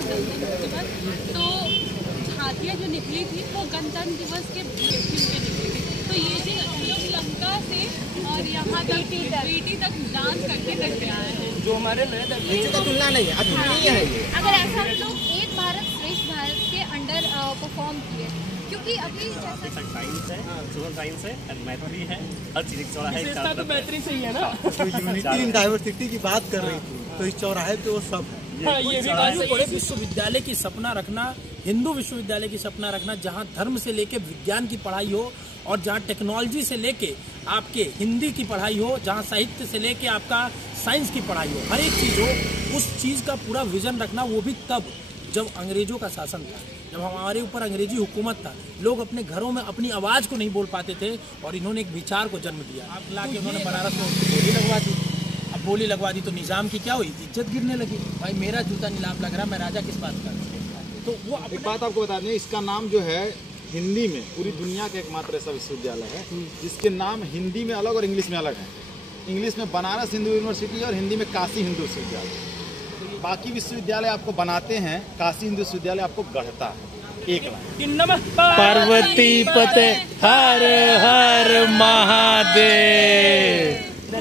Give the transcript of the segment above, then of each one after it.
गणतंत्र दिवस, तो झांकियाँ जो निकली थी वो गणतंत्र दिवस के दिन पे निकली थी। तो ये जी हम लोग लंका से और यहाँ तक बीटी तक डांस करके करके आए हैं, जो हमारे नए का तुलना नहीं है, अतुलनीय है ये। अगर ऐसा हम लोग एक भारत श्रेष्ठ भारत के अंडर परफॉर्म किए, क्योंकि अभी साइंस है, सोशल साइंस है, मैथ्स है, हर चीज चौराहे तो बेहतरीन से ही है ना। यूनिटी इन डाइवर्सिटी की बात कर रही थी, तो इस चौराहे पे वो सब है। ये भी बड़े विश्वविद्यालय की सपना रखना, हिंदू विश्वविद्यालय की सपना रखना, जहाँ धर्म से लेके विज्ञान की पढ़ाई हो और जहाँ टेक्नोलॉजी से लेके आपके हिंदी की पढ़ाई हो, जहाँ साहित्य से लेके आपका साइंस की पढ़ाई हो, हर एक चीज़ हो, उस चीज़ का पूरा विजन रखना, वो भी तब जब अंग्रेजों का शासन था, जब हमारे ऊपर अंग्रेजी हुकूमत था, लोग अपने घरों में अपनी आवाज़ को नहीं बोल पाते थे और इन्होंने एक विचार को जन्म दिया। आप ला के उन्होंने बनारस में उसकी बोली लगवा दी। अब बोली लगवा दी तो निज़ाम की क्या हुई, इज्जत गिरने लगी। भाई मेरा जूता नीलाम लग रहा, मैं राजा किस बात का। तो वो एक बात आपको बता दें, इसका नाम जो है हिंदी में पूरी दुनिया का एकमात्र ऐसा विश्वविद्यालय है जिसके नाम हिंदी में अलग और इंग्लिश में अलग है। इंग्लिश में बनारस हिंदू यूनिवर्सिटी और हिंदी में काशी हिंदू विश्वविद्यालय। बाकी विश्वविद्यालय आपको बनाते हैं, काशी हिंदू विश्वविद्यालय आपको गढ़ता है। एक लाइन पार्वती पते हर हर महादेव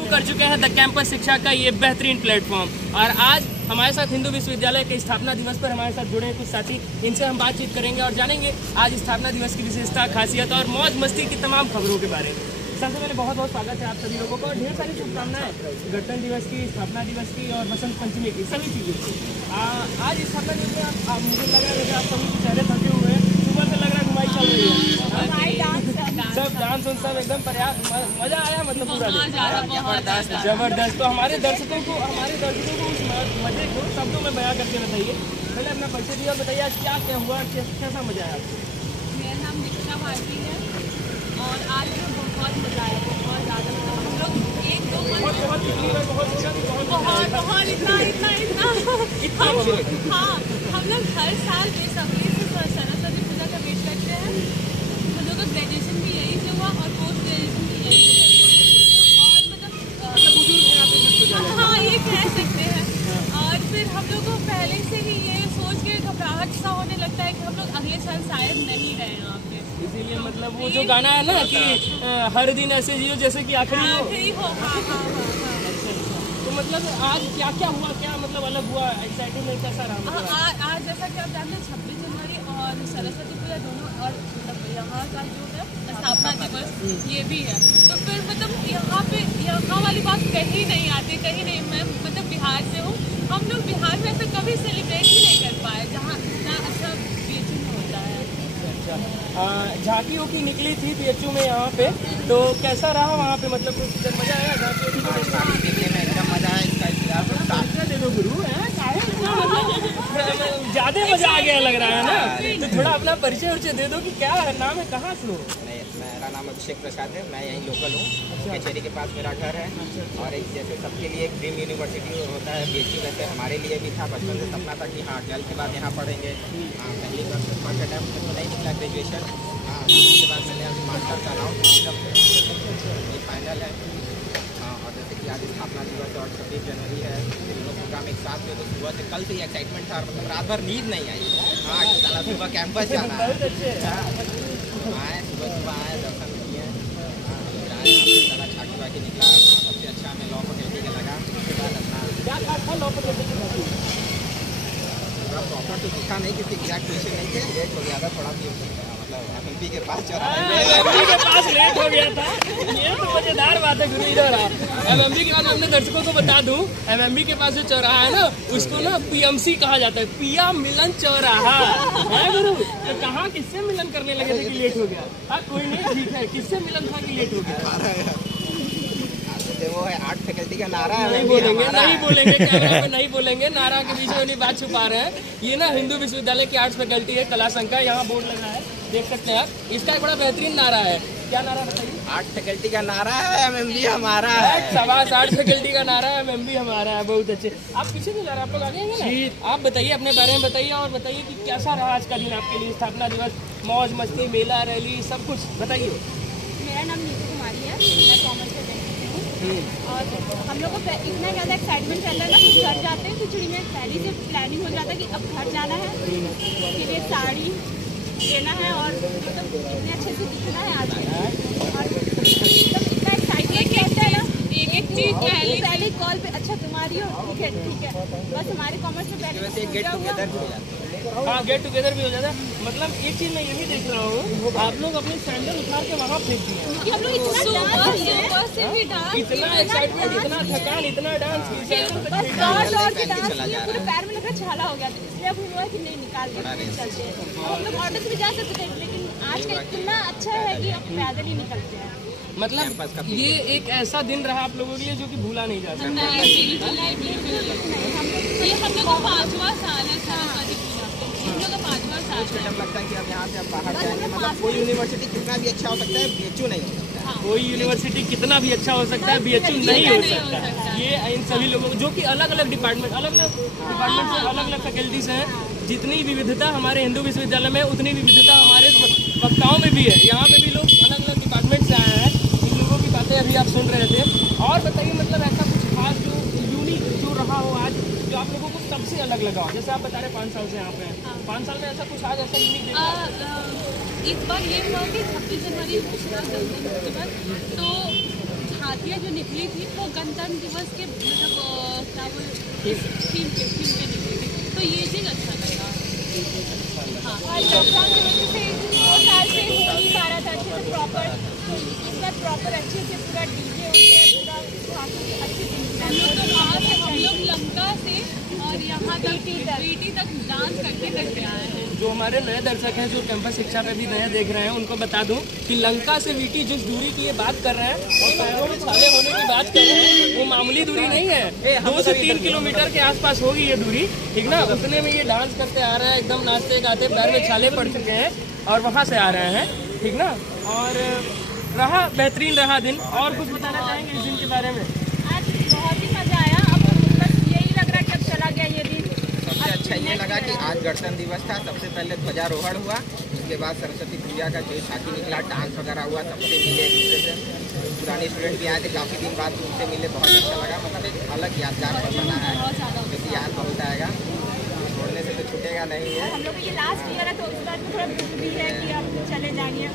कर चुके हैं द कैंपस शिक्षा का ये बेहतरीन प्लेटफॉर्म। और आज हमारे साथ हिंदू विश्वविद्यालय के स्थापना दिवस पर हमारे साथ जुड़े कुछ साथी, इनसे हम बातचीत करेंगे और जानेंगे आज स्थापना दिवस की विशेषता, खासियत और मौज मस्ती की तमाम खबरों के बारे में। सबसे पहले बहुत बहुत स्वागत है आप सभी लोगों को और ढेर सारी शुभकामनाएं गणतंत्र दिवस की, स्थापना दिवस की और बसंत पंचमी की, सभी चीज़ों की। आज स्थापना दिवस में आप मुझे लग रहा है आप सभी के चेहरे थके हुए हैं, सुबह से लग रहा है घुमाई चल रही है, सब डांस उन सब एकदम पर्याप्त मजा आया, मतलब पूरा जबरदस्त। तो हमारे दर्शकों को उस मजे को शब्दों में बयां करके बताइए। पहले अपना परिचय दिया और बताइए आज क्या क्या हुआ, कैसा मजा आया आपको। मेरा नाम दीक्षा भारती है और आज में बहुत मजा आया, बहुत ज़्यादा। हम लोग एक दो बहुत हाँ, हम लोग हर साल बेसब्री से सरस्वती पूजा का वेट करते हैं। हम लोग का ग्रेजुएशन भी यहीं से हुआ और पोस्ट ग्रेजुएशन भी यहीं से और मतलब हाँ ये कह सकते हैं। और फिर हम लोग को पहले से ही ये सोच के घबराहट सा होने लगता है कि हम लोग अगले साल शायद नहीं रहे यहाँ पे। इसीलिए मतलब वो जो गाना है ना कि हर दिन ऐसे जियो जैसे कि आखिरी हो। हाँ। तो मतलब आज क्या क्या हुआ, क्या मतलब अलग हुआ, एक्साइटमेंट कैसा रहा? आज जैसा कि आप जानते हैं 26 जनवरी और सरस्वती पूजा दोनों और मतलब यहाँ का जो है स्थापना दिवस ये भी है। तो फिर मतलब यहाँ वाली बात कहीं नहीं आती, कहीं नहीं। मैं मतलब बिहार से हूँ, हम लोग बिहार में ऐसा कभी सेलिब्रेट ही नहीं कर पाए जहाँ इतना अच्छा बीच में होता है। झांकी की निकली थी बीएचयू में यहाँ पे, तो कैसा रहा वहाँ पे, मतलब कुछ मजा आया झांकी में? एकदम मजा आया। इसका दे दो गुरु है, ज्यादा मजा आ गया लग रहा है ना। तो थोड़ा अपना परिचय दे दो कि क्या नाम है, कहाँ से हो? मेरा नाम अभिषेक प्रसाद है, मैं यहीं लोकल हूँ। कचहरी के पास मेरा घर है। और एक जैसे सबके लिए एक ड्रीम यूनिवर्सिटी होता है बीएचयू, वैसे हमारे लिए भी था। बचपन से सपना था कि हाँ 12th के बाद यहाँ पढ़ेंगे। पहली बार फर्स्ट अटैम्प्ट तो नहीं निकला ग्रेजुएशन, उसके बाद मैंने अभी मास्टर कर रहा हूँ, ये फाइनल है। और जैसे कि आज स्थापना दिवस और 26 जनवरी है, दोनों प्रोग्राम एक साथ में, तो सुबह से कल से ही एक्साइटमेंट था, मतलब रात भर नींद नहीं आई। हाँ कल सुबह कैंपस जाना है, आए सुबह आए, दर्शन किए, सारा छाकी वाकी निकला। सबसे अच्छा हमें लॉ फैकल्टी का लगा। उसके बाद अपना क्या था लॉ फैकल्टी की? पूरा प्रॉपर तो दिखा नहीं, क्योंकि एग्जैक्ट क्वेश्चन नहीं थे, लेट हो गया था थोड़ा सी, मतलब एमएमपी के पास लेट हो गया था। ये तो मजेदार बात है गुरु। इधर एमएमपी के पास अपने दर्शकों को बता दूं, एमएमपी के पास जो चौराहा है ना, उसको ना पीएमसी कहा जाता है, पिया मिलन चौराहा है गुरु। तो कहाँ किससे मिलन करने लगे थे कि लेट हो गया? हाँ कोई नहीं, ठीक है, किससे मिलन था कि लेट हो गया? वो है आर्ट फैकल्टी का नारा है। नहीं बोलेंगे नारा के बीच में नहीं बात छुपा रहे हैं। ये ना हिंदू विश्वविद्यालय की आर्ट्स फैकल्टी है, कला संघ का, यहाँ बोर्ड लगा है, देख सकते हैं आप। इसका एक बड़ा बेहतरीन नारा है। क्या नारा बताइए? आर्ट फैकल्टी का नारा है, एमएमबी हमारा है। शाबाश, आर्ट फैकल्टी का नारा है, एमएमबी हमारा है। बहुत अच्छे। आप पीछे क्यों जा रहे हैं, आप लोग आगे हैं ना? आप बताइए अपने बारे में बताइए और बताइए कि कैसा रहा आज का दिन आपके लिए, स्थापना दिवस, मौज मस्ती, मेला, रैली, सब कुछ बताइए। मेरा नाम नीतू कुमारी है, मैं कॉमर्स से बैठती हूँ और हम लोग को इतना ज़्यादा एक्साइटमेंट रहता है ना कि घर जाते हैं खिचड़ी में पहले से प्लानिंग हो जाता है कि अब घर जाना है, उसके लिए साड़ी लेना है और मतलब इतने अच्छे से दिखना है आज और मतलब इतना एक्साइटमेंट रहता है ना। एक चीज़ पहले कॉल पे अच्छा तुम्हारी हो ठीक है बस हमारे कॉमर्स में पहले गेट टुगेदर भी हो जाता है। हाँ, गेट टुगेदर भी हो जाता है। मतलब एक चीज़ मैं यही देख रहा हूँ, आप लोग अपने सैंडल उतार के वहाँ फेंक दिए हैं। कि हम लोग इतना इतना एक्साइटमेंट, इतना थकान, इतना डांस बस दौड़ के डांस किए, पूरे पैर में लगा छाला हो गया था, इसलिए अब हुआ कि नहीं निकाल के चलते हैं। हम लोग ऑटो से भी जा सकते थे लेकिन आज का इतना अच्छा है कि अब पैदल ही निकलते हैं। मतलब ये एक ऐसा दिन रहा आप लोगों के लिए जो कि भूला नहीं जा सकता। ये हम लोग का 5वां साल है सरस्वती पूजा, हम लोग का 5वां साल मुझे जब लगता है कि अब यहाँ से हम बाहर जाएंगे, मतलब कोई यूनिवर्सिटी कितना भी अच्छा हो सकता है, BHU नहीं हो सकता है। कोई यूनिवर्सिटी कितना भी अच्छा हो सकता है, BHU नहीं हो सकता। ये इन सभी लोगों को जो कि अलग अलग डिपार्टमेंट से अलग अलग फैकल्टीज हैं, जितनी विविधता हमारे हिंदू विश्वविद्यालय में उतनी विविधता हमारे वक्ताओं में भी है। यहाँ पे भी लोग अलग अलग डिपार्टमेंट से आए हैं, इन लोगों की बातें अभी आप सुन रहे थे। और बताइए मतलब ऐसा कुछ खास जो यूनिक जो रहा हो आज, जो आप लोगों को सबसे अलग लगा हो? जैसे आप बता रहे 5 साल से यहाँ पे हैं, 5 साल में ऐसा कुछ आज ऐसा यूनिक देखा? इस बार ये हुआ कि 26 जनवरी तो झांकियाँ जो निकली थी वो गणतंत्र दिवस के मतलब क्या बोले थीम पे निकली थी, तो ये चीज़ अच्छा लगा। हाँ, और लॉकडाउन की वजह से 2 साल से हो नहीं पा रहा था अच्छे से प्रॉपर, तो इस बार प्रॉपर अच्छे से पूरा DJ हो गया, पूरा अच्छे से हम लोग लंका से और यहाँ तक बीटी तक डांस करते करते आए हैं। जो हमारे नए दर्शक हैं जो कैंपस शिक्षा पे भी नया देख रहे हैं, उनको बता दूं कि लंका से वीटी जिस दूरी की ये बात कर रहे हैं और पैरों में छाले होने की बात कर रहे हैं, वो मामूली दूरी नहीं है। 2 से 3 किलोमीटर के आसपास होगी ये दूरी, ठीक ना? उतने में ये डांस करते आ रहे हैं, एकदम नाचते गाते पैर में छाले पड़ चुके हैं और वहाँ से आ रहे हैं, ठीक ना? और रहा बेहतरीन रहा दिन। और कुछ बताना चाहेंगे इस दिन के बारे में? आज बहुत ही मजा आया। अब बस यही लग रहा है कि अब चला गया ये दिन। सबसे अच्छा ये लगा कि आज गणतंत्र दिवस था, सबसे पहले ध्वजारोहण हुआ, उसके बाद सरस्वती पूजा का जो झांकी निकला, डांस वगैरह हुआ, सबसे मिले एक दूसरे से। पुराने स्टूडेंट भी आए थे, काफ़ी दिन बाद उनसे मिले, बहुत अच्छा लगा। मतलब एक अलग यादगार पल बना है, क्योंकि याद बहुत आएगा, छोड़ने से तो छूटेगा नहीं है। हम लोग ये लास्ट ईयर है तो उस बात में थोड़ा दुख भी है कि अब चले जाएंगे।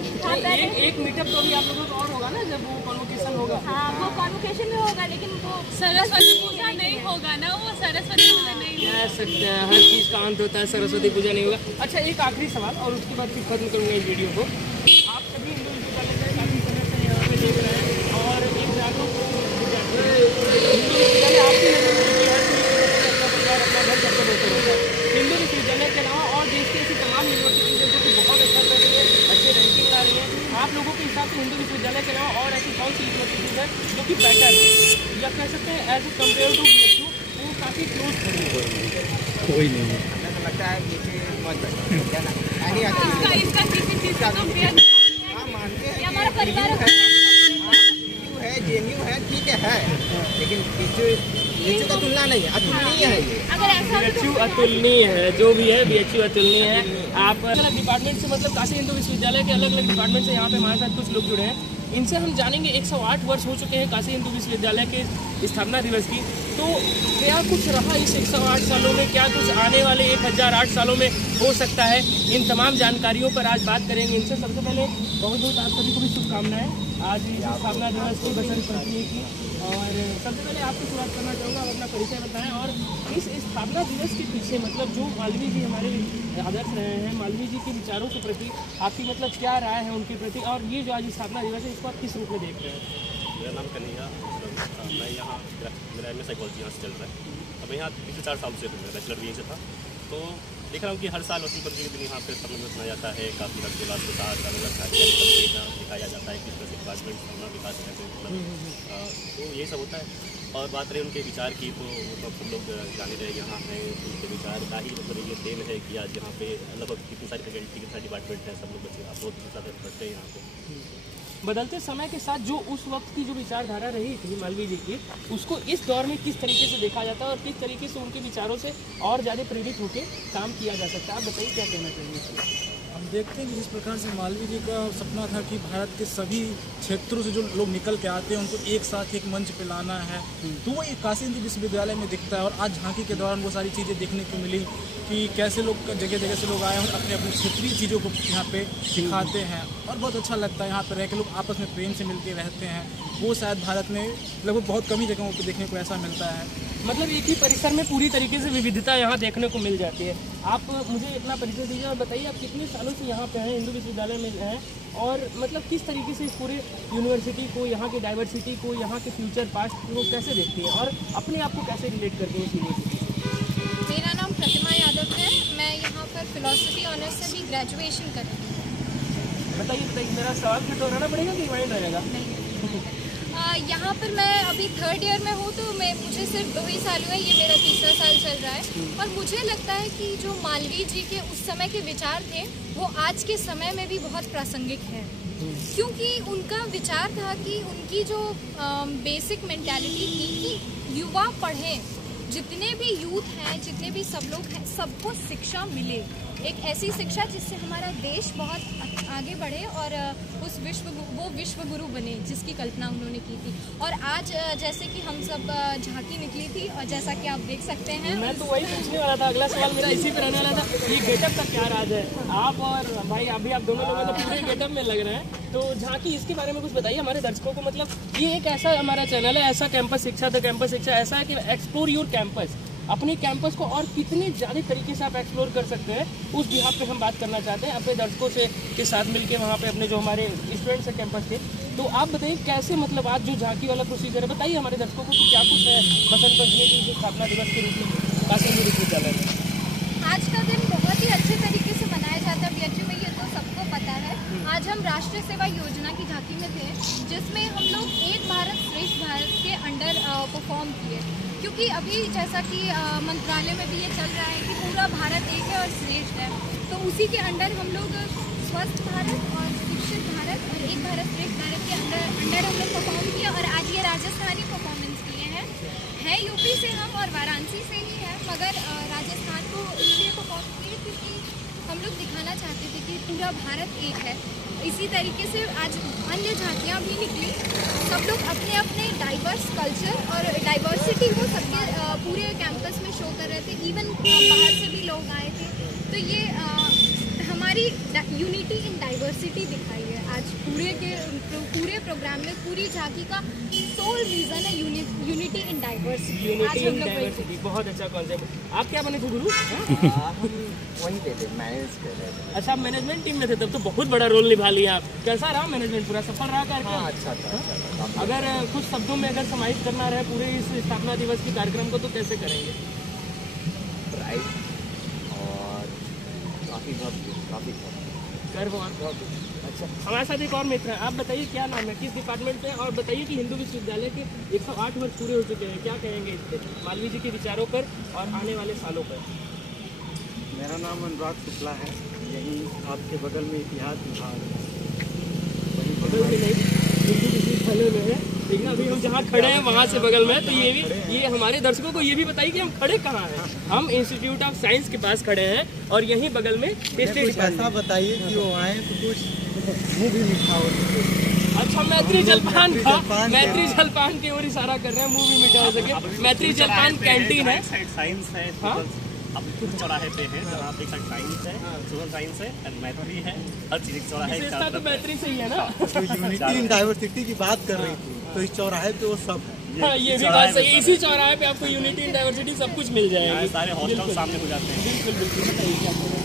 एक मीटअप तो भी आप लोगों का और होगा ना जब वो कॉन्वोकेशन होगा? हाँ, वो कॉन्वोकेशन में होगा, लेकिन वो सरस्वती पूजा नहीं होगा ना, वो सरस्वती पूजा नहीं कह सकते हैं, हर चीज़ का अंत होता है, सरस्वती पूजा नहीं होगा। अच्छा, एक आखिरी सवाल और उसके बाद फिर खत्म करूँगा इस वीडियो को। आप सभी हिंदू विश्वविद्यालय से काफ़ी समय से यहाँ पे देख रहे हैं और एक जागरूक हिंदू विश्वविद्यालय आपकी नज़र में देखिए हर कोई अपना परिवार अपना घर सबसे बेहतर होता है। हिंदू विश्वविद्यालय के अलावा और देश की ऐसी तमाम यूनिवर्सिटीज हैं जो कि बहुत अच्छा कर रही है, अच्छे रैंकिंग ला रही है। आप लोगों के हिसाब से हिंदू विश्वविद्यालय के अलावा और ऐसी कौन सी यूनिवर्सिटीज है जो कि बेटर है, या कह सकते हैं as a compare to BHU वो काफ़ी क्लोज खड़ी है? कोई नहीं है। हमें तो लगता है कि मत है ना, इसका किसी चीज़ का कंपेयर हाँ मानते हैं ये हमारा परिवार है, JNU है, ठीक है, लेकिन BHU का तुलना नहीं है, अतुलनीय है ये। अगर ऐसा BHU अतुलनीय है, जो भी है BHU अतुलनीय है। आप अलग डिपार्टमेंट से मतलब काशी हिंदू विश्वविद्यालय के अलग अलग डिपार्टमेंट से यहाँ पे हमारे साथ कुछ लोग जुड़े हैं, इनसे हम जानेंगे 108 वर्ष हो चुके हैं काशी हिंदू विश्वविद्यालय के स्थापना दिवस की, तो क्या कुछ रहा इस 108 सालों में, क्या कुछ आने वाले 1008 सालों में हो सकता है, इन तमाम जानकारियों पर आज बात करेंगे इनसे। सबसे पहले बहुत बहुत आप सभी को भी शुभकामनाएं आज इस स्थापना दिवस की, बसंत पंचमी की। और सबसे पहले आपको शुरुआत करना चाहूँगा, आप अपना परिचय बताएं और इस स्थापना दिवस के पीछे मतलब जो मालवीय जी हमारे आदर्श रहे हैं, मालवीय जी के विचारों के प्रति आपकी मतलब क्या राय है उनके प्रति, और ये जो आज स्थापना दिवस है इसको आप किस रूप में देख रहे हैं? मेरा नाम कन्हैया, मैं यहाँ मेरा MA साइकोलॉजी यहाँ से चल रहा है। अब मैं यहाँ पिछले 4 साल से मेरा बैचलर भी यहीं से था, तो देख रहा हूँ कि हर साल वसंत पंचमी के दिन यहाँ पे स्थापना दिवस मनाया जाता है। काफ़ी हर्षोल्लास के साथ अलग अलग झांकियाँ दिखाया जाता है, किस तरह से डिपार्टमेंट स्थापना विकास करते मतलब तो यही सब होता है। और बात रही उनके विचार की, तो मतलब सब लोग जाने रहे यहाँ हैं, उनके विचार का ही मतलब ये देन है कि आज यहाँ पे लगभग कितनी सारी फैकल्टी, कितना डिपार्टमेंट है, सब लोग बच्चे आप बहुत ज़्यादा पढ़ते हैं यहाँ पे। बदलते समय के साथ जो उस वक्त की जो विचारधारा रही थी मालवीय जी की, उसको इस दौर में किस तरीके से देखा जाता है और किस तरीके से उनके विचारों से और ज़्यादा प्रेरित होकर काम किया जा सकता है, आप बताइए क्या कहना चाहिए? हम देखते हैं कि जिस प्रकार से मालवीय जी का सपना था कि भारत के सभी क्षेत्रों से जो लोग निकल के आते हैं उनको एक साथ एक मंच पे लाना है, तो वो एक काशी हिंदू विश्वविद्यालय में दिखता है। और आज झांकी के दौरान वो सारी चीज़ें देखने को मिली कि कैसे लोग जगह जगह से लोग आए और अपने अपने क्षेत्रीय चीज़ों को यहाँ पे दिखाते हैं और बहुत अच्छा लगता है। यहाँ पर रह के लोग आपस में प्रेम से मिल के रहते हैं, वो शायद भारत में लगभग बहुत कम ही जगहों पर देखने को ऐसा मिलता है। मतलब एक ही परिसर में पूरी तरीके से विविधता यहाँ देखने को मिल जाती है। आप मुझे इतना परिचय दीजिए और बताइए आप कितने सालों से यहाँ पे हैं, हिंदू विश्वविद्यालय में हैं, और मतलब किस तरीके से इस पूरे यूनिवर्सिटी को, यहाँ की डाइवर्सिटी को, यहाँ के फ्यूचर पास्ट को कैसे देखती है और अपने आप को कैसे रिलेट करती है इस यूनिवर्सिटी से? मेरा नाम प्रतिमा यादव है, मैं यहाँ पर फिलोसफी ऑनर्स से भी ग्रेजुएशन कर रही हूँ। बताइए मेरा सवाल फिर दोहराना पड़ेगा कि रिवाइंड रहेगा? यहाँ पर मैं अभी 3rd ईयर में हूँ, तो मुझे सिर्फ 2 ही साल हुए, ये मेरा 3रा साल चल रहा है। और मुझे लगता है कि जो मालवीय जी के उस समय के विचार थे वो आज के समय में भी बहुत प्रासंगिक हैं, क्योंकि उनका विचार था कि उनकी जो बेसिक मेंटालिटी थी कि युवा पढ़ें, जितने भी यूथ हैं, जितने भी सब लोग हैं, सबको शिक्षा मिले, एक ऐसी शिक्षा जिससे हमारा देश बहुत आगे बढ़े और वो विश्व गुरु बने, जिसकी कल्पना उन्होंने की थी। और आज जैसे कि हम सब झांकी निकली थी और जैसा कि आप देख सकते हैं, मैं तो वही पूछने वाला था, अगला सवाल मेरा इसी पे रहने वाला था। ये गेटअप का क्या राज है? आप और भाई अभी आप दोनों लोगों ने पूरे गेटअप में लग रहे हैं, तो झांकी इसके बारे में कुछ बताइए हमारे दर्शकों को। मतलब ये एक ऐसा हमारा चैनल है, ऐसा कैंपस शिक्षा, द कैंपस शिक्षा ऐसा है कि एक्सप्लोर योर कैंपस, अपनी कैंपस को और कितनी ज़्यादा तरीके से आप एक्सप्लोर कर सकते हैं, उस बिहाफ पे हम बात करना चाहते हैं अपने दर्शकों से के साथ मिलके। वहाँ पे अपने जो हमारे स्टूडेंट्स हैं कैंपस के, तो आप बताइए कैसे, मतलब आज जो झांकी वाला प्रोसीजर है, बताइए हमारे दर्शकों को कि क्या कुछ है बसंत पंचमी की स्थापना दिवस के रूप में काशी हिंदू विश्वविद्यालय में। आज का दिन बहुत ही अच्छे तरीके से मनाया जाता है बीएचयू में, ये तो सबको पता है। आज हम राष्ट्रीय सेवा योजना की झांकी में थे, जिसमें हम लोग एक भारत श्रेष्ठ भारत के अंडर परफॉर्म किए, क्योंकि अभी जैसा कि मंत्रालय में भी ये चल रहा है कि पूरा भारत एक है और श्रेष्ठ है, तो उसी के अंडर हम लोग स्वस्थ भारत और शिक्षित भारत और एक भारत श्रेष्ठ भारत के अंडर हम लोग परफॉर्म किए। और आज ये राजस्थानी परफॉर्मेंस किए हैं यूपी से हम और वाराणसी से ही है, मगर राजस्थान को इसलिए परफॉर्म किए क्योंकि हम लोग दिखाना चाहते थे कि पूरा भारत एक है। इसी तरीके से आज अन्य झांकियाँ भी निकली, सब लोग अपने अपने डाइवर्स कल्चर और डाइवर्सिटी को सबके पूरे कैंपस में शो कर रहे थे, इवन बाहर से भी लोग आए थे। तो ये हमारी यूनिटी इन डाइवर्सिटी दिखाई है आज पूरे प्रोग्राम में। पूरी झांकी का सोल रीजन है unity in diversity. Unity in diversity बहुत अच्छा कॉन्सेप्ट। आप क्या बने थे गुरु? वहीं पे थे, मैनेज कर रहे थे। अच्छा, आप मैनेजमेंट टीम में थे, तब तो बहुत बड़ा रोल निभा लिया आप। कैसा रहा मैनेजमेंट? पूरा सफल रहा कार्यक्रम? हाँ, अच्छा था। अगर कुछ शब्दों में अगर समाहित करना रहे पूरे इस स्थापना दिवस के कार्यक्रम को, तो कैसे करेंगे? प्राइड और काफ़ी गर्व और अच्छा। हमारे साथ एक और मित्र हैं, आप बताइए क्या नाम है, किस डिपार्टमेंट से, और बताइए कि हिंदू विश्वविद्यालय के 108 वर्ष पूरे हो चुके हैं, क्या कहेंगे इस पर, मालवीय जी के विचारों पर और आने वाले सालों पर? मेरा नाम अनुराग शुक्ला है, यहीं आपके बगल में इतिहास विभाग है। बगल में नहीं, हिंदू विश्वविद्यालय में है, लेकिन अभी हम जहाँ खड़े हैं वहाँ से बगल में है। तो ये हमारे दर्शकों को ये भी बताइए कि हम खड़े कहाँ हैं। हम इंस्टीट्यूट ऑफ साइंस के पास खड़े हैं और यहीं बगल में ऐसा बताइए कि वो आए तो कुछ मुँह भी मीठा हो सके। अच्छा, मैत्री जलपान की ओर इशारा कर रहे हैं, मुँह भी मीठा हो सके। मैत्री जलपान कैंटीन है, साइंस है, अब कुछ चौराहे पे है जहाँ आप देख सकते साइंस है, सोशल साइंस है, एंड मैत्री है, हर चीज़ एक चौराहे। विशेषता तो मैत्री से ही है ना। यूनिटी इन डाइवर्सिटी की बात कर रही थी, तो इस चौराहे पे वो सब है। हाँ, ये भी बात सही है, इसी चौराहे पे आपको यूनिटी इन डाइवर्सिटी सब कुछ मिल जाएगा, सारे हॉस्टल सामने हो जाते हैं। बिल्कुल बिल्कुल, बताइए क्या करें।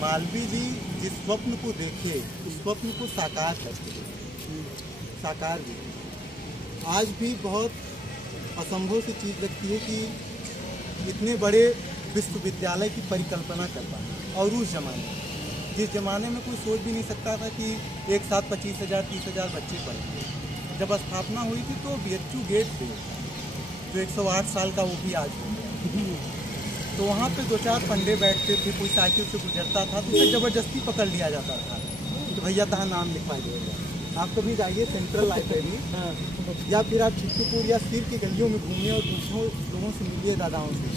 मालवीय जी जिस स्वप्न को देखे उस स्वप्न को साकार करते, साकार भी आज भी बहुत असंभव सी चीज़ लगती है कि इतने बड़े विश्वविद्यालय की परिकल्पना कर पाए। और उस ज़माने जिस ज़माने में कोई सोच भी नहीं सकता था कि एक साथ 25,000 30,000 बच्चे पढ़ेंगे। जब स्थापना हुई थी तो बीएचयू गेट पे जो 108 साल का वो भी आज हो गया, तो वहाँ पे 2-4 पंडे बैठते थे, कोई साइकिल से गुजरता था तो उसे ज़बरदस्ती पकड़ लिया जाता था कि भैया तहाँ नाम लिखवा देगा। आप कभी जाइए सेंट्रल लाइब्रेरी या फिर आप छिट्टूपुर या सिर की गलियों में घूमिए और दूसरों लोगों से मिलिए, दादाओं से,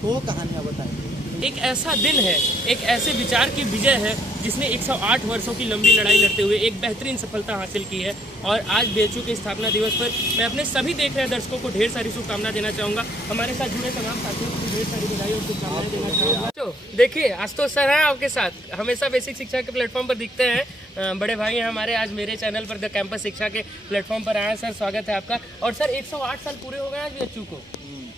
तो वो कहानियाँ बताएंगे। एक ऐसा दिन है, एक ऐसे विचार की विजय है जिसने 108 वर्षों की लंबी लड़ाई लड़ते हुए एक बेहतरीन सफलता हासिल की है। और आज बीएचयू के स्थापना दिवस पर मैं अपने सभी देख रहे दर्शकों को ढेर सारी शुभकामनाएं देना चाहूँगा। हमारे साथ जुड़े तमाम साथियों को ढेर सारी बधाई और शुभकामनाएं देना चाहूँगा। तो देखिए, आशुतोष सर हैं आपके साथ, हमेशा बेसिक शिक्षा के प्लेटफॉर्म पर दिखते हैं। बड़े भाई हैं हमारे, आज मेरे चैनल पर द कैंपस शिक्षा के प्लेटफॉर्म पर आए हैं। सर स्वागत है आपका। और सर 108 साल पूरे हो गए आज बीएचयू को,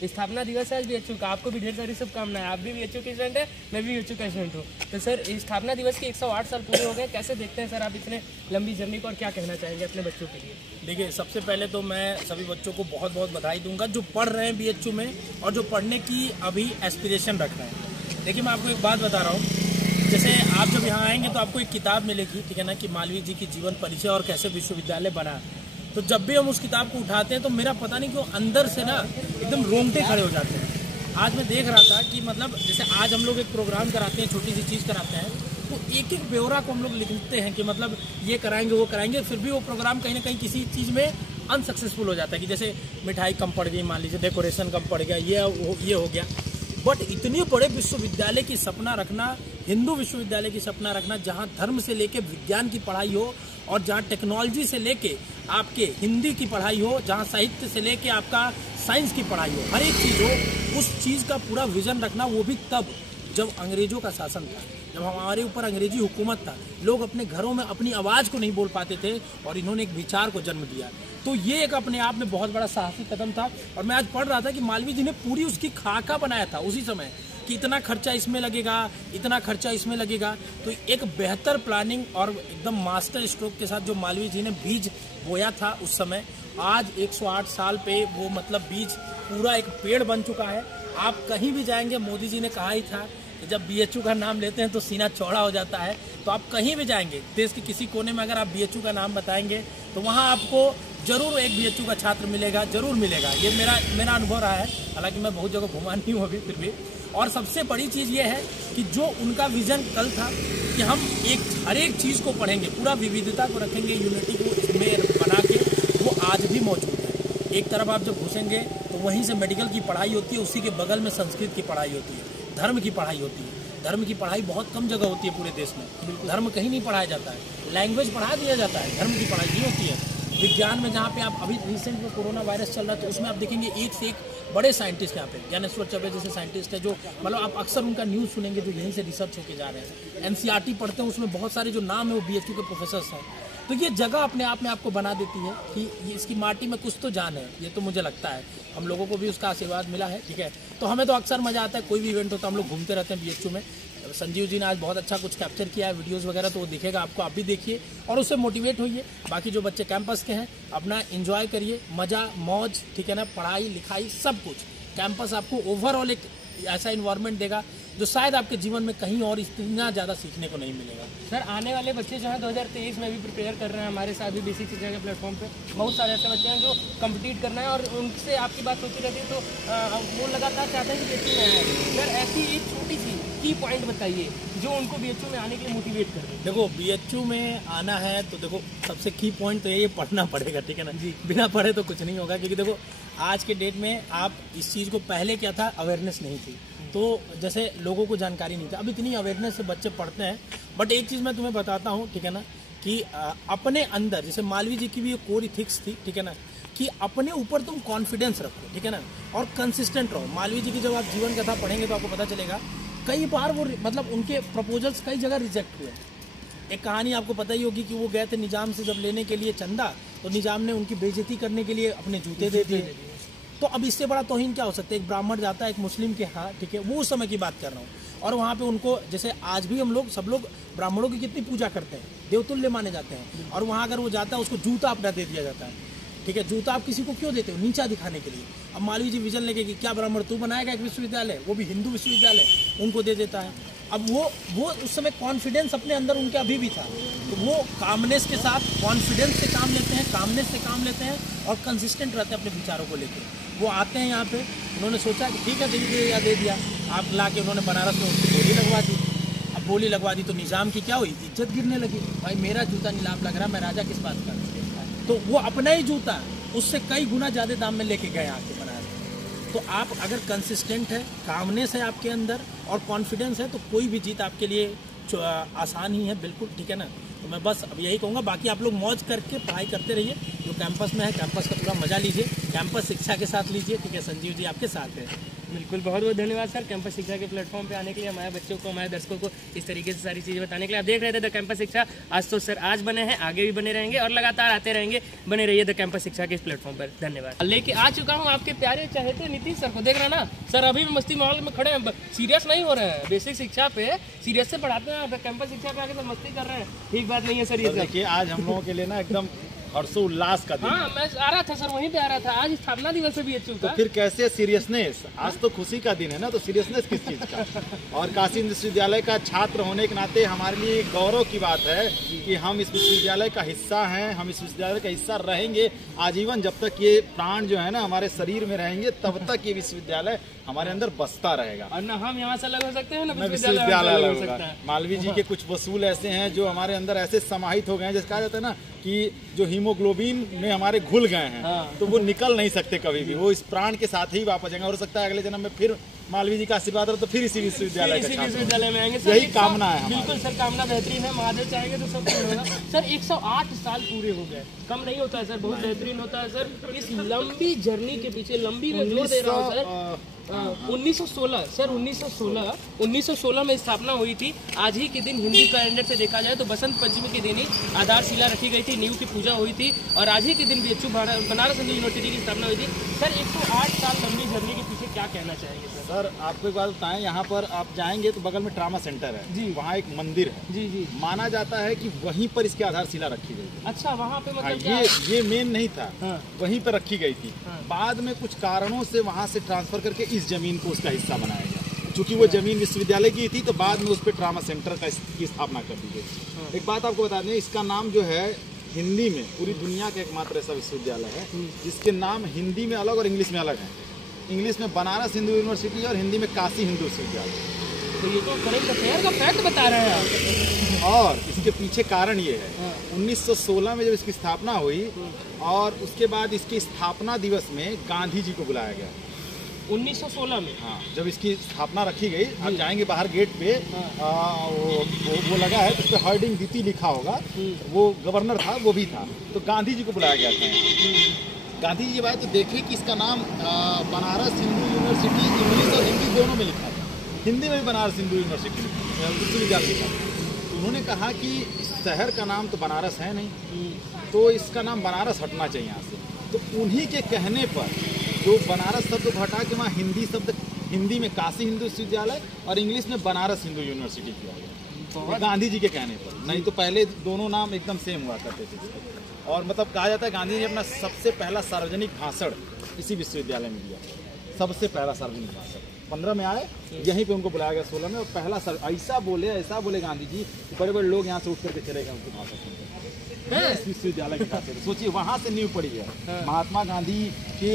स्थापना दिवस है आज बीएचयू का। आपको भी ढेर सारी शुभकामनाएं। आप भी बीएचयू के स्टूडेंट हैं, मैं भी बीएचयू का स्टूडेंट हूँ। तो सर स्थापना दिवस के 108 साल पूरे हो गए, कैसे देखते हैं सर आप इतने लंबी जर्नी को, और क्या कहना चाहेंगे अपने बच्चों के लिए? देखिए, सबसे पहले तो मैं सभी बच्चों को बहुत बहुत बधाई दूंगा जो पढ़ रहे हैं बीएचयू में और जो पढ़ने की अभी एस्पिरेशन रख रहे हैं। देखिए, मैं आपको एक बात बता रहा हूँ, जैसे आप जब यहाँ आएंगे तो आपको एक किताब मिलेगी, ठीक है ना, कि मालवीय जी की जीवन परिचय और कैसे विश्वविद्यालय बना। तो जब भी हम उस किताब को उठाते हैं तो मेरा पता नहीं क्यों अंदर से ना एकदम रोंगटे खड़े हो जाते हैं। आज मैं देख रहा था कि मतलब जैसे आज हम लोग एक प्रोग्राम कराते हैं, छोटी सी चीज़ कराते हैं, तो एक एक ब्यौरा को हम लोग लिखते हैं कि मतलब ये कराएंगे वो कराएंगे, फिर भी वो प्रोग्राम कहीं ना कहीं किसी चीज़ में अनसक्सेसफुल हो जाता है कि जैसे मिठाई कम पड़ गई, मान लीजिए डेकोरेशन कम पड़ गया, ये हो गया। बट इतने बड़े विश्वविद्यालय की सपना रखना, हिंदू विश्वविद्यालय की सपना रखना, जहाँ धर्म से लेके विज्ञान की पढ़ाई हो और जहाँ टेक्नोलॉजी से लेके आपके हिंदी की पढ़ाई हो, जहाँ साहित्य से लेके आपका साइंस की पढ़ाई हो, हर एक चीज़ हो, उस चीज़ का पूरा विजन रखना, वो भी तब जब अंग्रेजों का शासन था, जब हमारे ऊपर अंग्रेजी हुकूमत था, लोग अपने घरों में अपनी आवाज़ को नहीं बोल पाते थे और इन्होंने एक विचार को जन्म दिया। तो ये एक अपने आप में बहुत बड़ा साहसी कदम था। और मैं आज पढ़ रहा था कि मालवीय जी ने पूरी उसकी खाका बनाया था उसी समय कि इतना खर्चा इसमें लगेगा, इतना खर्चा इसमें लगेगा। तो एक बेहतर प्लानिंग और एकदम मास्टर स्ट्रोक के साथ जो मालवीय जी ने बीज बोया था उस समय, आज 108 साल पे वो मतलब बीज पूरा एक पेड़ बन चुका है। आप कहीं भी जाएंगे, मोदी जी ने कहा ही था जब बीएचयू का नाम लेते हैं तो सीना चौड़ा हो जाता है। तो आप कहीं भी जाएंगे, देश के किसी कोने में अगर आप बीएचयू का नाम बताएंगे तो वहाँ आपको जरूर एक बीएचयू का छात्र मिलेगा, जरूर मिलेगा। ये मेरा अनुभव रहा है, हालांकि मैं बहुत जगह घुमा नहीं हूँ अभी, फिर भी। और सबसे बड़ी चीज़ ये है कि जो उनका विजन कल था कि हम हर एक चीज़ को पढ़ेंगे, पूरा विविधता को रखेंगे, यूनिटी को इसमें बना के, वो आज भी मौजूद है। एक तरफ आप जब घुसेंगे तो वहीं से मेडिकल की पढ़ाई होती है, उसी के बगल में संस्कृत की पढ़ाई होती है, धर्म की पढ़ाई होती है। धर्म की पढ़ाई बहुत कम जगह होती है पूरे देश में, धर्म कहीं नहीं पढ़ाया जाता है। लैंग्वेज पढ़ा दिया जाता है, धर्म की पढ़ाई नहीं होती है। विज्ञान में जहाँ पे आप अभी रिसेंट में कोरोना वायरस चल रहा है तो उसमें आप देखेंगे एक से एक बड़े साइंटिस्ट यहाँ पे, ज्ञानेश्वर चौबे जैसे साइंटिस्ट है, जो मतलब आप अक्सर उनका न्यूज़ सुनेंगे जो यहीं से रिसर्च होके जा रहे हैं। एनसीईआरटी पढ़ते हैं, उसमें बहुत सारे जो नाम है वो बीएचयू के प्रोफेसर्स हैं। तो ये जगह अपने आप में आपको बना देती है कि इसकी माटी में कुछ तो जान है। ये तो मुझे लगता है हम लोगों को भी उसका आशीर्वाद मिला है, ठीक है। तो हमें तो अक्सर मजा आता है, कोई भी इवेंट होता है हम लोग घूमते रहते हैं बीएचयू में। संजीव जी ने आज बहुत अच्छा कुछ कैप्चर किया है वीडियोस वगैरह, तो वो दिखेगा आपको, आप भी देखिए और उससे मोटिवेट होइए। बाकी जो बच्चे कैंपस के हैं अपना एंजॉय करिए, मज़ा मौज, ठीक है ना, पढ़ाई लिखाई सब कुछ। कैंपस आपको ओवरऑल एक ऐसा इन्वायरमेंट देगा जो शायद आपके जीवन में कहीं और इतना ज़्यादा सीखने को नहीं मिलेगा। सर आने वाले बच्चे जो हैं 2023 में भी प्रिपेयर कर रहे हैं हमारे साथ भी बेसिक शिक्षा के प्लेटफॉर्म पे, बहुत सारे ऐसे बच्चे हैं जो कम्पिटिट करना है और उनसे आपकी बात होती रहती है तो वो लगातार चाहते हैं कि बीएचयू में आए। सर ऐसी एक छोटी सी की पॉइंट बताइए जो उनको बीएचयू में आने के लिए मोटिवेट कर रहे हैं। देखो, बीएचयू में आना है तो देखो सबसे की पॉइंट तो ये पढ़ना पड़ेगा, ठीक है ना जी। बिना पढ़े तो कुछ नहीं होगा, क्योंकि देखो आज के डेट में आप इस चीज़ को, पहले क्या था, अवेयरनेस नहीं थी, तो जैसे लोगों को जानकारी नहीं था। अब इतनी अवेयरनेस से बच्चे पढ़ते हैं। बट एक चीज़ मैं तुम्हें बताता हूँ, ठीक है ना, कि अपने अंदर, जैसे मालवीय जी की भी एक कोर इथिक्स थी, ठीक है ना, कि अपने ऊपर तुम कॉन्फिडेंस रखो, ठीक है ना, और कंसिस्टेंट रहो। मालवीय जी की जब आप जीवन कथा पढ़ेंगे तो आपको पता चलेगा कई बार वो मतलब उनके प्रपोजल्स कई जगह रिजेक्ट हुए। एक कहानी आपको पता ही होगी कि वो गए थे निजाम से जब लेने के लिए चंदा, तो निजाम ने उनकी बेइज्जती करने के लिए अपने जूते दे दिए। तो अब इससे बड़ा तौहीन क्या हो सकता है? एक ब्राह्मण जाता है एक मुस्लिम के यहाँ, ठीक है, वो उस समय की बात कर रहा हूँ, और वहाँ पे उनको, जैसे आज भी हम लोग सब लोग ब्राह्मणों की कितनी पूजा करते हैं, देवतुल्य माने जाते हैं, और वहाँ अगर वो जाता है उसको जूता अपना दे दिया जाता है, ठीक है। जूता आप किसी को क्यों देते हो? नीचा दिखाने के लिए। अब मालवीय जी विजन लेके कि क्या ब्राह्मण तू बनाएगा एक विश्वविद्यालय, वो भी हिंदू विश्वविद्यालय, उनको दे देता है। अब वो उस समय कॉन्फिडेंस अपने अंदर उनके अभी भी था, तो वो कामनेस के साथ कॉन्फिडेंस से काम लेते हैं, कामनेस से काम लेते हैं और कंसिस्टेंट रहते हैं अपने विचारों को लेकर। वो आते हैं यहाँ पे, उन्होंने सोचा कि ठीक है दे दिया, आप ला के उन्होंने बनारस में उसकी बोली लगवा दी। अब बोली लगवा दी तो निज़ाम की क्या हुई, इज्जत गिरने लगी। भाई मेरा जूता नीलाम लग रहा, मैं राजा किस बात का। तो वो अपना ही जूता उससे कई गुना ज़्यादा दाम में लेके गए आके बनारस। तो आप अगर कंसिस्टेंट है, कामनेस है आपके अंदर और कॉन्फिडेंस है तो कोई भी जीत आपके लिए आसान ही है, बिल्कुल, ठीक है ना। तो मैं बस अब यही कहूँगा, बाकी आप लोग मौज करके पढ़ाई करते रहिए, जो कैंपस में है कैंपस का पूरा मजा लीजिए, कैंपस शिक्षा के साथ लीजिए, ठीक है। संजीव जी आपके साथ है। बिल्कुल, बहुत बहुत धन्यवाद सर कैंपस शिक्षा के प्लेटफॉर्म पे आने के लिए, हमारे बच्चों को, हमारे दर्शकों को इस तरीके से सारी चीज़ें बताने के लिए। आप देख रहे थे द कैंपस शिक्षा। आज तो सर आज बने हैं, आगे भी बने रहेंगे और लगातार आते रहेंगे। बने रहिए द कैंपस शिक्षा के इस प्लेटफॉर्म पर। धन्यवाद। लेके आ चुका हूँ आपके प्यारे चहेते नीतीश सर को। देख रहे हैं ना सर, अभी भी मस्ती माहौल में खड़े हैं, सीरियस नहीं हो रहे हैं। बेसिक शिक्षा पे सीरियस से पढ़ाते हैं, द कैंपस शिक्षा पे आके तो मस्ती कर रहे हैं। ठीक बात नहीं है सर ये। देखिए आज हम लोगों के लिए ना एकदम हर्षोल्लास का दिन। हाँ, मैं आ रहा था सर, वहीं पे आ रहा था। आज स्थापना दिवस है बीएचयू का। तो फिर कैसे सीरियसनेस? आज तो खुशी का दिन है ना, तो सीरियसनेस किस चीज़ का? और काशी विश्वविद्यालय का छात्र होने के नाते हमारे लिए गौरव की बात है कि हम इस विश्वविद्यालय का हिस्सा हैं, हम इस विश्वविद्यालय का हिस्सा रहेंगे आजीवन। जब तक ये प्राण जो है ना हमारे शरीर में रहेंगे, तब तक ये विश्वविद्यालय हमारे अंदर बसता रहेगा। और ना हम यहाँ से अलग हो सकते हैं, ना विश्वविद्यालय अलग हो सकता है। मालवीय जी के कुछ वसूल ऐसे हैं जो हमारे अंदर ऐसे समाहित हो गए हैं, जैसे कहा जाता है ना कि जो हीमोग्लोबिन में हमारे घुल गए हैं, तो वो निकल नहीं सकते कभी भी, वो इस प्राण के साथ ही वापस जाएंगे। हो सकता है अगले जन्म में फिर मालवीय जी का आशीर्वाद हो तो फिर इसी विश्वविद्यालय में आएंगे। यही कामना है। बिल्कुल सर, कामना बेहतरीन है, महादेव चाहेंगे तो सब पूर्ण होगा। सर 108 साल पूरे हो गए, कम नहीं होता है सर, बहुत बेहतरीन होता है सर। इस लंबी जर्नी के पीछे, लंबी में जोर दे रहा हूँ सर, 1916 सर, 1916 में स्थापना हुई थी। आज ही के दिन हिंदी कैलेंडर से देखा जाए तो बसंत पंचमी के दिन ही आधारशिला रखी गई थी, नींव की पूजा हुई थी, और आज ही के दिन बीएचयू बनारस हिंदू यूनिवर्सिटी की स्थापना हुई थी। सर 108 साल लंबी जर्नी के पीछे क्या कहना चाहेंगे सर? आपको एक बात बताएं, यहाँ पर आप जाएंगे तो बगल में ट्रामा सेंटर है जी, वहाँ एक मंदिर है जी जी। माना जाता है कि वहीं पर इसकी आधारशिला रखी गई थी। अच्छा, वहाँ पे मतलब ये मेन नहीं था, वहीं पर रखी गई थी। बाद में कुछ कारणों से वहाँ से ट्रांसफर करके इस जमीन को उसका हिस्सा बनाया गया। चूंकि वो जमीन विश्वविद्यालय की थी तो बाद में उस पर ट्रामा सेंटर की स्थापना कर दी गई। एक बात आपको बता दें, इसका नाम जो है हिंदी में पूरी दुनिया का एकमात्र ऐसा विश्वविद्यालय है जिसके नाम हिंदी में अलग और इंग्लिश में अलग है। इंग्लिश में बनारस हिंदू यूनिवर्सिटी और हिंदी में काशी हिंदू विश्वविद्यालय। तो ये तो करेंट अफेयर का फैक्ट बता रहे हैं आप। और इसके पीछे कारण ये है, 1916 में जब इसकी स्थापना हुई और उसके बाद इसकी स्थापना दिवस में गांधी जी को बुलाया गया। 1916 में? हाँ, जब इसकी स्थापना रखी गई, आप जाएंगे बाहर गेट पे, वो लगा है, उस पर हर्डिंग दीति लिखा होगा, वो गवर्नर था, वो भी था, तो गांधी जी को बुलाया गया था। गांधी जी की बात तो देखिए कि इसका नाम बनारस हिंदू यूनिवर्सिटी इंग्लिश और हिंदी दोनों में लिखा था। हिंदी में भी बनारस हिंदू यूनिवर्सिटी विश्वविद्यालय लिखा था। तो उन्होंने कहा कि शहर का नाम तो बनारस है नहीं, तो इसका नाम बनारस हटना चाहिए यहाँ से। तो उन्हीं के कहने पर जो बनारस शब्द को हटा के वहाँ हिंदी शब्द, हिंदी में काशी हिंदू विश्वविद्यालय और इंग्लिश में बनारस हिंदू यूनिवर्सिटी किया गया, गांधी जी के कहने पर। नहीं तो पहले दोनों नाम एकदम सेम हुआ करते थे। और मतलब कहा जाता है गांधी जी ने अपना सबसे पहला सार्वजनिक भाषण इसी विश्वविद्यालय में दिया, सबसे पहला सार्वजनिक भाषण। 15 में आए, यहीं पे उनको बुलाया गया 16 में, और पहला ऐसा बोले गांधी जी, बड़े बड़े लोग यहाँ से उठ करके चले गए उनकी भाषण सुनकर। इस विश्वविद्यालय के खातिर सोचिए, वहाँ से नींव पड़ी है। महात्मा गांधी के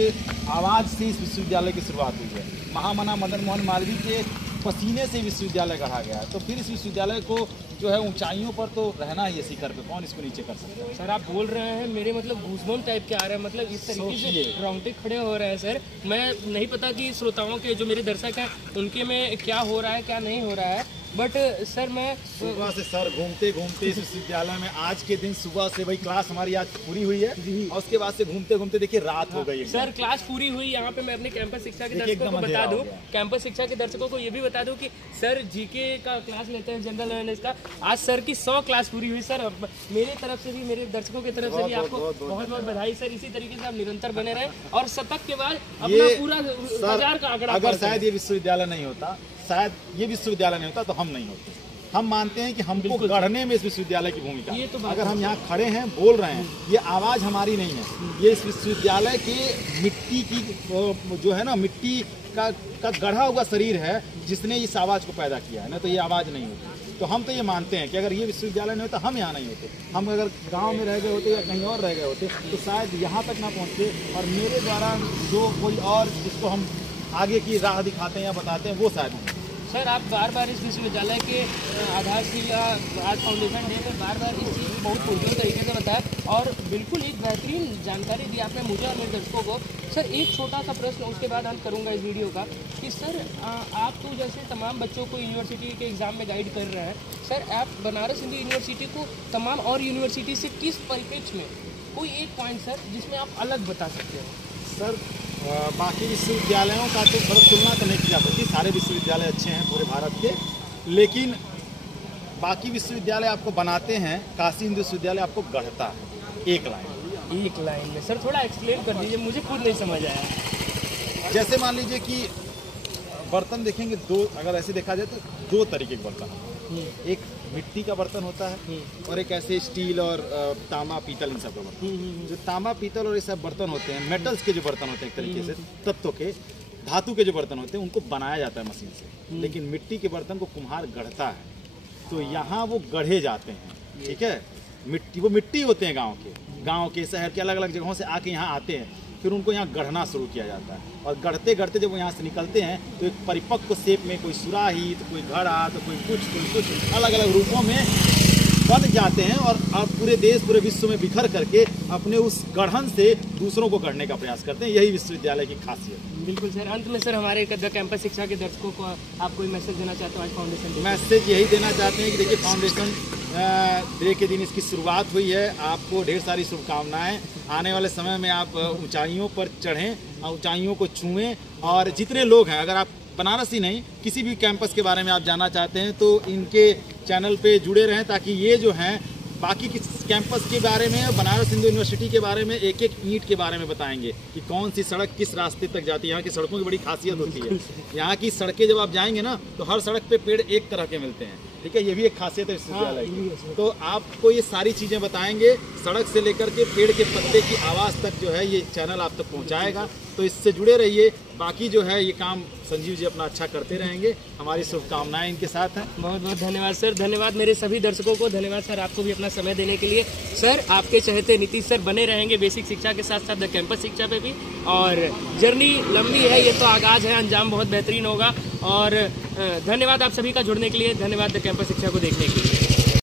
आवाज़ से इस विश्वविद्यालय की शुरुआत हुई है। महामना मदन मोहन मालवीय के पसीने से विश्वविद्यालय गढ़ा गया है। तो फिर इस विश्वविद्यालय को जो है ऊंचाइयों पर तो रहना ही है, शिखर पे, कौन इसको नीचे कर सकता है? सर आप बोल रहे हैं, मेरे मतलब गूज़बम्प टाइप के आ रहे हैं, मतलब इस तरीके से रोंगटे खड़े हो रहे हैं सर। मैं नहीं पता कि श्रोताओं के, जो मेरे दर्शक हैं, उनके में क्या हो रहा है क्या नहीं हो रहा है, बट सर मैं सुबह से सर घूमते घूमते इस विश्वविद्यालय में, आज के दिन सुबह से वही क्लास हमारी आज पूरी हुई है और उसके बाद से घूमते घूमते देखिए रात हो गई है। सर क्लास पूरी हुई, यहाँ पे मैं अपने कैंपस शिक्षा के दर्शकों को बता दूं, कैंपस शिक्षा के दर्शकों को ये भी बता दूं कि सर जीके का क्लास लेते हैं, जनरल अवेयरनेस का। आज सर की 100 क्लास पूरी हुई सर। मेरे तरफ से भी, मेरे दर्शकों की तरफ से भी आपको बहुत बहुत बधाई सर। इसी तरीके से आप निरंतर बने रहे और शतक के बाद अपना पूरा बाजार का आंकड़ा। अगर शायद ये विश्वविद्यालय नहीं होता, शायद ये विश्वविद्यालय नहीं होता तो हम नहीं होते। हम मानते हैं कि हमको गढ़ने में इस विश्वविद्यालय की भूमिका, तो अगर हम यहाँ खड़े हैं, बोल रहे हैं, ये आवाज़ हमारी नहीं है, ये इस विश्वविद्यालय के मिट्टी की जो है ना, मिट्टी का गढ़ा हुआ शरीर है जिसने इस आवाज़ को पैदा किया है, ना तो ये आवाज़ नहीं होती। तो हम तो ये मानते हैं कि अगर ये विश्वविद्यालय नहीं होता हम यहाँ नहीं होते। हम अगर गांव में रह गए होते या कहीं और रह गए होते तो शायद यहाँ तक ना पहुँचते। और मेरे द्वारा जो कोई और जिसको हम आगे की राह दिखाते हैं या बताते हैं, वो शायद नहीं। सर आप बार बार इस विश्वविद्यालय के आधारशिला आज फाउंडेशन डे में बार बार इस चीज़ को बहुत पुरजोर तरीके से बताया और बिल्कुल एक बेहतरीन जानकारी दी आपने मुझे और मेरे दर्शकों को। सर एक छोटा सा प्रश्न उसके बाद हम करूँगा इस वीडियो का कि सर आप तो जैसे तमाम बच्चों को यूनिवर्सिटी के एग्ज़ाम में गाइड कर रहे हैं, सर आप बनारस हिंदू यूनिवर्सिटी को तमाम और यूनिवर्सिटी से किस परिप्रेक्ष्य में कोई एक पॉइंट सर जिसमें आप अलग बता सकते हो? सर बाकी विश्वविद्यालयों का तो सर तुलना तो नहीं की जा सकती, सारे विश्वविद्यालय अच्छे हैं पूरे भारत के, लेकिन बाकी विश्वविद्यालय आपको बनाते हैं, काशी हिंदू विश्वविद्यालय आपको गढ़ता है एक लाइन में। सर थोड़ा एक्सप्लेन कर दीजिए, मुझे खुद नहीं समझ आया। जैसे मान लीजिए कि बर्तन देखेंगे दो, अगर ऐसे देखा जाए तो दो तरीके के बर्तन, एक मिट्टी का बर्तन होता है और एक ऐसे स्टील और तांबा पीतल इन सब का बर्तन। जो तांबा पीतल और ये सब बर्तन होते हैं, मेटल्स के जो बर्तन होते हैं एक तरीके से, तत्वों के, धातु के जो बर्तन होते हैं उनको बनाया जाता है मशीन से, लेकिन मिट्टी के बर्तन को कुम्हार गढ़ता है, तो यहाँ वो गढ़े जाते हैं। ठीक है, वो मिट्टी होते हैं गाँव के शहर के अलग अलग जगहों से आके यहाँ आते हैं, फिर उनको यहाँ गढ़ना शुरू किया जाता है और गढ़ते गढ़ते जब वो यहाँ से निकलते हैं तो एक परिपक्व शेप में, कोई सुराही तो कोई घड़ा तो कोई कुछ अलग अलग रूपों में बन जाते हैं और आप पूरे देश पूरे विश्व में बिखर करके अपने उस गढ़न से दूसरों को गढ़ने का प्रयास करते हैं। यही विश्वविद्यालय की खासियत है। बिल्कुल सर, अंत में सर हमारे द कैंपस शिक्षा के दर्शकों को आप कोई मैसेज देना चाहते हो आज फाउंडेशन डे? मैसेज यही देना चाहते हैं कि देखिए फाउंडेशन डे के दिन इसकी शुरुआत हुई है, आपको ढेर सारी शुभकामनाएं। आने वाले समय में आप ऊंचाइयों पर चढ़ें, ऊंचाइयों को छुएं और जितने लोग हैं, अगर आप बनारस ही नहीं किसी भी कैंपस के बारे में आप जानना चाहते हैं तो इनके चैनल पे जुड़े रहें, ताकि ये जो हैं बाकी कैंपस के बारे में, बनारस हिंदू यूनिवर्सिटी के बारे में, एक एक ईंट के बारे में बताएंगे कि कौन सी सड़क किस रास्ते तक जाती है। यहाँ की सड़कों की बड़ी खासियत होती है, यहाँ की सड़कें जब आप जाएंगे ना तो हर सड़क पे पेड़ एक तरह के मिलते हैं। ठीक है, ये भी एक खासियत है विश्वविद्यालय की। तो आपको ये सारी चीज़ें बताएंगे, सड़क से लेकर के पेड़ के पत्ते की आवाज़ तक जो है ये चैनल आप तक पहुँचाएगा, तो इससे जुड़े रहिए। बाकी जो है ये काम संजीव जी अपना अच्छा करते रहेंगे, हमारी शुभकामनाएं इनके साथ हैं। बहुत बहुत धन्यवाद सर, धन्यवाद मेरे सभी दर्शकों को, धन्यवाद सर आपको भी अपना समय देने के लिए। सर आपके चहेते नीतीश सर बने रहेंगे बेसिक शिक्षा के साथ साथ द कैंपस शिक्षा पे भी, और जर्नी लंबी है, ये तो आगाज़ है, अंजाम बहुत बेहतरीन होगा। और धन्यवाद आप सभी का जुड़ने के लिए, धन्यवाद द कैंपस शिक्षा को देखने के लिए।